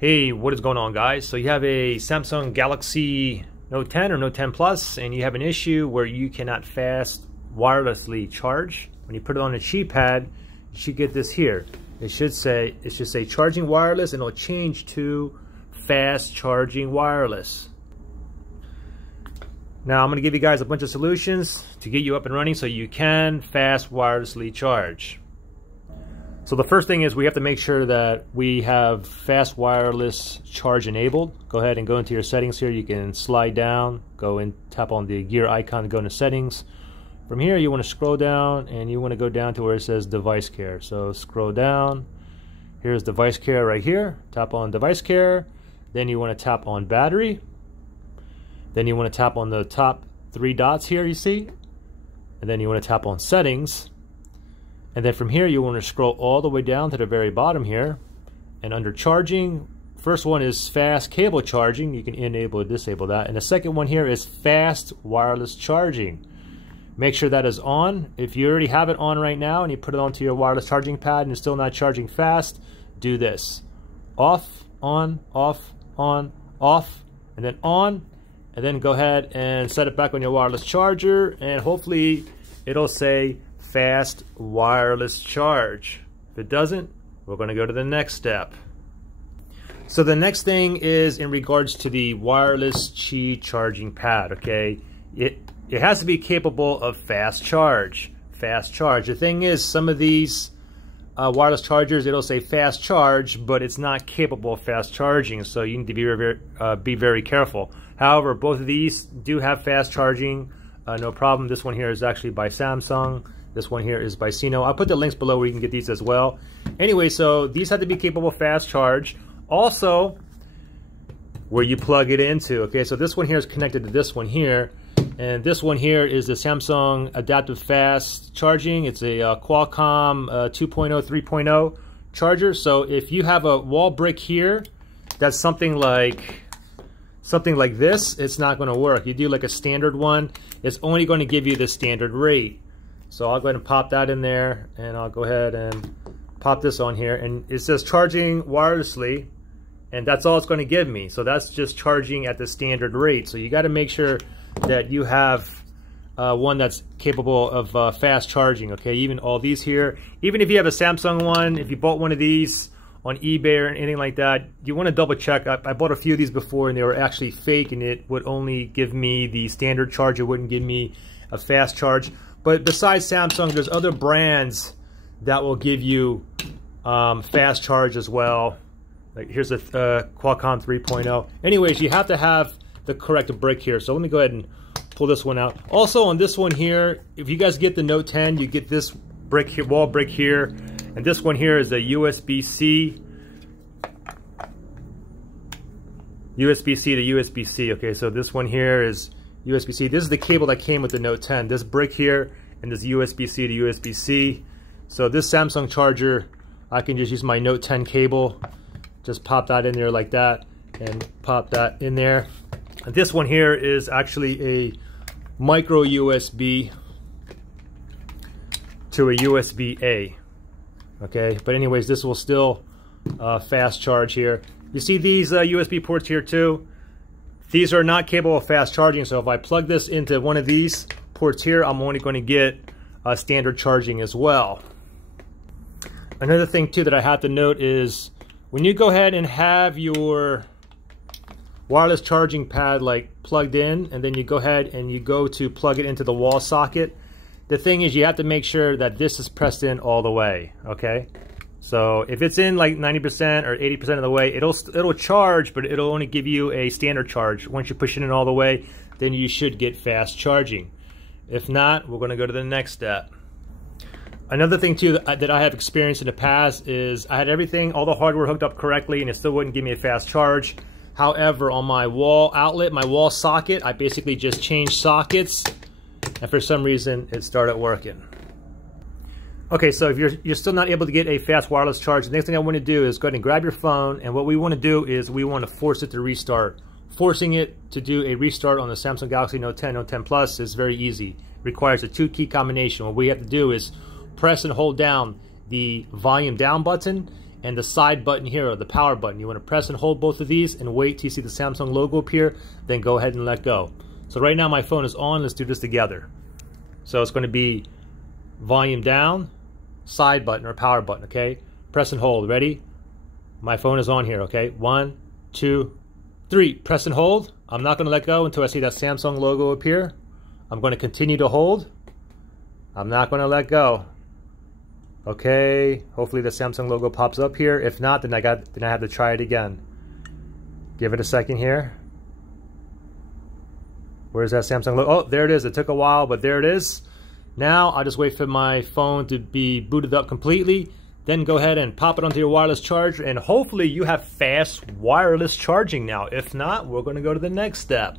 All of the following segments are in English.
Hey, what is going on, guys? So you have a Samsung Galaxy Note 10 or Note 10 Plus, and you have an issue where you cannot fast wirelessly charge. When you put it on the keypad, you should get this here. It should say charging wireless, and it'll change to fast charging wireless. Now I'm going to give you guys a bunch of solutions to get you up and running so you can fast wirelessly charge. So the first thing is we have to make sure that we have fast wireless charge enabled. Go ahead and go into your settings here. You can slide down, go and tap on the gear icon to go into settings. From here you want to scroll down and you want to go down to where it says device care. So scroll down. Here's device care right here. Tap on device care. Then you want to tap on battery. Then you want to tap on the top three dots here you see. And then you want to tap on settings. And then from here you want to scroll all the way down to the very bottom here, and under charging, first one is fast cable charging. You can enable or disable that, and the second one here is fast wireless charging. Make sure that is on. If you already have it on right now and you put it onto your wireless charging pad and it's still not charging fast, do this: off, on, off, on, off, and then on, and then go ahead and set it back on your wireless charger, and hopefully it'll say fast wireless charge. If it doesn't, we're going to go to the next step. So the next thing is in regards to the wireless Qi charging pad. Okay, it has to be capable of fast charge. The thing is, some of these wireless chargers, it'll say fast charge, but it's not capable of fast charging, so you need to be very careful. However, both of these do have fast charging, no problem. This one here is actually by Samsung. This one here is by Seneo. I'll put the links below where you can get these as well. Anyway, so these have to be capable of fast charge. Also, where you plug it into. Okay, so this one here is connected to this one here. And this one here is the Samsung Adaptive Fast Charging. It's a Qualcomm 2.0, 3.0 charger. So if you have a wall brick here, that's something like this, it's not going to work. You do like a standard one, it's only going to give you the standard rate. So I'll go ahead and pop that in there, and I'll go ahead and pop this on here, and it says charging wirelessly, and that's all it's going to give me. So that's just charging at the standard rate. So you got to make sure that you have one that's capable of fast charging. Okay, even all these here, even if you have a Samsung one, if you bought one of these on eBay or anything like that, you want to double check. I bought a few of these before and they were actually fake, and it would only give me the standard charge. It wouldn't give me a fast charge. But besides Samsung, there's other brands that will give you fast charge as well. Like here's a Qualcomm 3.0. Anyways, you have to have the correct brick here. So let me go ahead and pull this one out. Also on this one here, if you guys get the Note 10, you get this brick here, wall brick here. And this one here is a USB-C. USB-C to USB-C. Okay, so this one here is USB-C. This is the cable that came with the Note 10. This brick here, and this USB-C to USB-C. So this Samsung charger, I can just use my Note 10 cable. Just pop that in there like that, and pop that in there. And this one here is actually a micro USB to a USB-A. Okay, but anyways, this will still fast charge here. You see these USB ports here too? These are not capable of fast charging, so if I plug this into one of these ports here, I'm only going to get standard charging as well. Another thing too that I have to note is when you go ahead and have your wireless charging pad like plugged in, and then you go ahead and you go to plug it into the wall socket, the thing is you have to make sure that this is pressed in all the way, okay? So if it's in like 90% or 80% of the way, it'll charge, but it'll only give you a standard charge. Once you push it in all the way, then you should get fast charging. If not, we're going to go to the next step. Another thing too that I have experienced in the past is I had everything, all the hardware hooked up correctly, and it still wouldn't give me a fast charge. However, on my wall outlet, my wall socket, I basically just changed sockets, and for some reason it started working. Okay, so if you're still not able to get a fast wireless charge, the next thing I want to do is go ahead and grab your phone, and what we want to do is we want to force it to restart. Forcing it to do a restart on the Samsung Galaxy Note 10, Note 10 Plus is very easy. It requires a 2-key combination. What we have to do is press and hold down the volume down button and the side button here, or the power button. You want to press and hold both of these and wait till you see the Samsung logo appear, then go ahead and let go. So right now my phone is on. Let's do this together. So it's going to be volume down, side button or power button, okay? Press and hold. Ready? My phone is on here, okay? 1, 2, 3. Press and hold. I'm not going to let go until I see that Samsung logo appear. I'm going to continue to hold. I'm not going to let go. Okay, hopefully the Samsung logo pops up here. If not, then I have to try it again. Give it a second here. Where's that Samsung logo? Oh, there it is. It took a while, but there it is. Now I'll just wait for my phone to be booted up completely. Then go ahead and pop it onto your wireless charger, and hopefully you have fast wireless charging now. If not, we're going to go to the next step.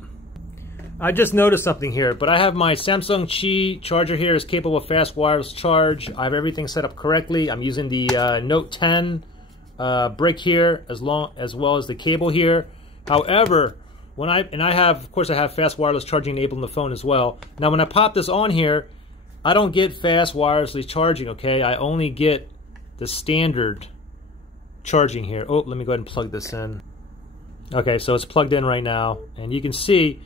I just noticed something here, but I have my Samsung Qi charger here is capable of fast wireless charge. I have everything set up correctly. I'm using the Note 10 brick here as well as the cable here. However, of course I have fast wireless charging enabled on the phone as well. Now when I pop this on here, I don't get fast wirelessly charging, okay? I only get the standard charging here. Oh, let me go ahead and plug this in. Okay, so it's plugged in right now, and you can see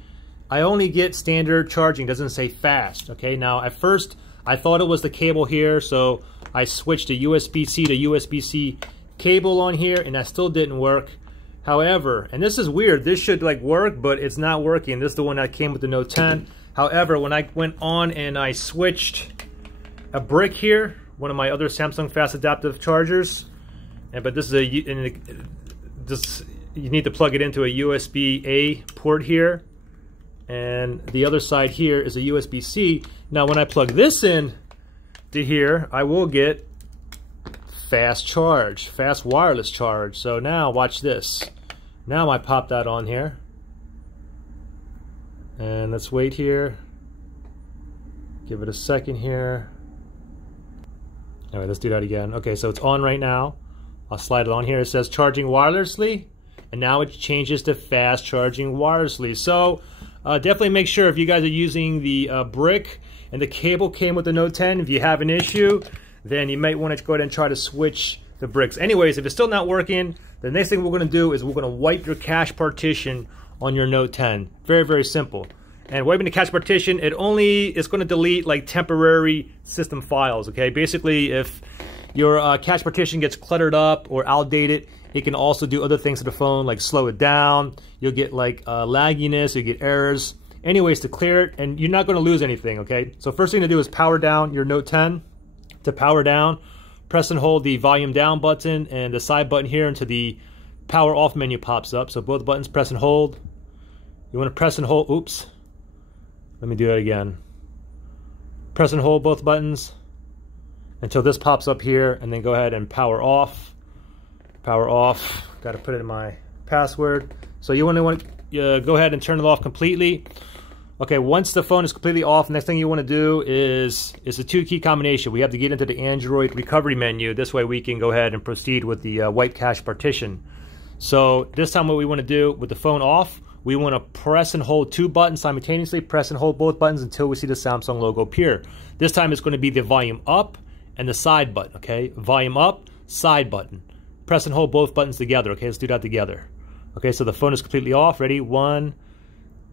I only get standard charging, doesn't say fast. Okay, now at first I thought it was the cable here, so I switched a USB-C to USB-C cable on here, and that still didn't work. However, and this is weird, this should like work, but it's not working. This is the one that came with the Note 10. However, when I went on and I switched a brick here, one of my other Samsung fast adaptive chargers, but this is you need to plug it into a USB-A port here, and the other side here is a USB-C. Now when I plug this in to here, I will get fast charge, fast wireless charge. So now watch this. Now I pop that on here, and let's wait here, give it a second here. Alright, let's do that again. Okay, so it's on right now. I'll slide it on here. It says charging wirelessly, and now it changes to fast charging wirelessly. So definitely make sure if you guys are using the brick and the cable came with the Note 10, if you have an issue, then you might want to go ahead and try to switch the bricks. Anyways, if it's still not working, the next thing we're going to do is we're going to wipe your cache partition on your Note 10. Very, very simple. And wiping the cache partition, it's going to delete like temporary system files, okay? Basically, if your cache partition gets cluttered up or outdated, it can also do other things to the phone, like slow it down. You'll get like lagginess, you'll get errors. Anyways, to clear it, and you're not going to lose anything, okay? So first thing to do is power down your Note 10. To power down, press and hold the volume down button and the side button here until the power off menu pops up. So both buttons, press and hold. You want to press and hold, oops. Let me do that again. Press and hold both buttons until this pops up here, and then go ahead and power off. Power off. Got to put it in my password. So you want to go ahead and turn it off completely. Okay, once the phone is completely off, next thing you want to do is a 2-key combination. We have to get into the Android recovery menu. This way we can go ahead and proceed with the wipe cache partition. So this time what we want to do with the phone off, we want to press and hold 2 buttons simultaneously. Press and hold both buttons until we see the Samsung logo appear. This time it's going to be the volume up and the side button, okay? Volume up, side button. Press and hold both buttons together, okay? Let's do that together. Okay, so the phone is completely off. Ready? 1,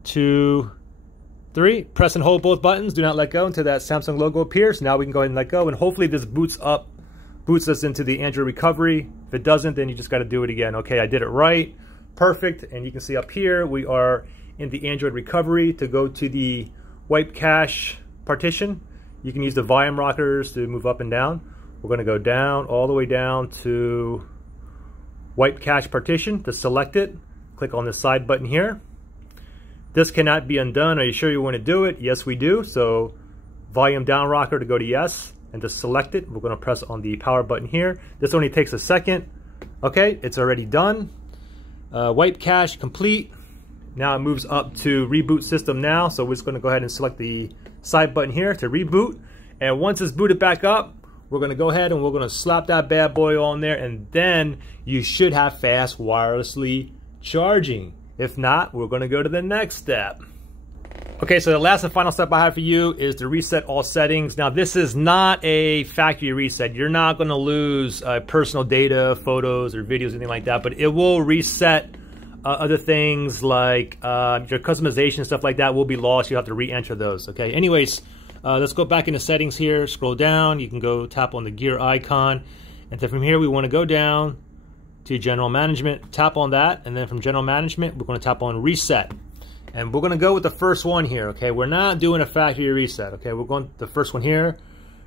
2, 3. Press and hold both buttons. Do not let go until that Samsung logo appears. Now we can go ahead and let go, and hopefully this boots us into the Android recovery. If it doesn't, then you just got to do it again. Okay, I did it right. Perfect. And you can see up here we are in the Android recovery. To go to the wipe cache partition, you can use the volume rockers to move up and down. We're going to go down, all the way down to wipe cache partition. To select it, click on the side button here. This cannot be undone. Are you sure you want to do it? Yes, we do. So volume down rocker to go to yes, and to select it, we're going to press on the power button here. This only takes a second. Okay, it's already done. Wipe cache complete. Now it moves up to reboot system now. So we're just going to go ahead and select the side button here to reboot. And once it's booted back up, we're going to go ahead and we're going to slap that bad boy on there, and then you should have fast wirelessly charging. If not, we're going to go to the next step. Okay, so the last and final step I have for you is to reset all settings. Now, this is not a factory reset. You're not going to lose personal data, photos, or videos, anything like that, but it will reset other things like your customization, stuff like that will be lost. You have to re-enter those, okay? Anyways, let's go back into settings here, scroll down. You can go tap on the gear icon. And then from here, we want to go down to General Management, tap on that, and then from General Management, we're going to tap on Reset. And we're going to go with the first one here, okay? We're not doing a factory reset, okay? We're going the first one here,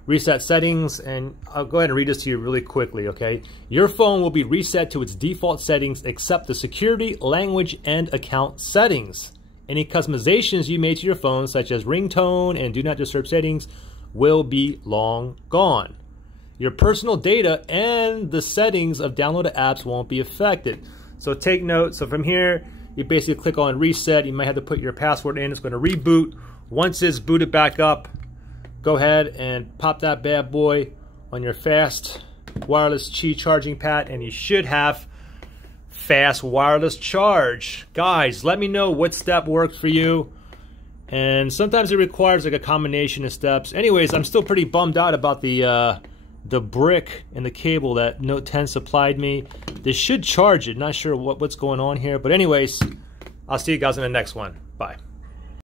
Reset Settings, and I'll go ahead and read this to you really quickly, okay? Your phone will be reset to its default settings except the security, language, and account settings. Any customizations you made to your phone, such as ringtone and do not disturb settings, will be long gone. Your personal data and the settings of downloaded apps won't be affected. So take note. So from here, you basically click on reset. You might have to put your password in. It's going to reboot. Once it's booted back up, go ahead and pop that bad boy on your fast wireless Qi charging pad, and you should have fast wireless charge. Guys, let me know what step works for you. And sometimes it requires like a combination of steps. Anyways, I'm still pretty bummed out about the brick and the cable that Note 10 supplied me. This should charge it. Not sure what's going on here. But anyways, I'll see you guys in the next one. Bye.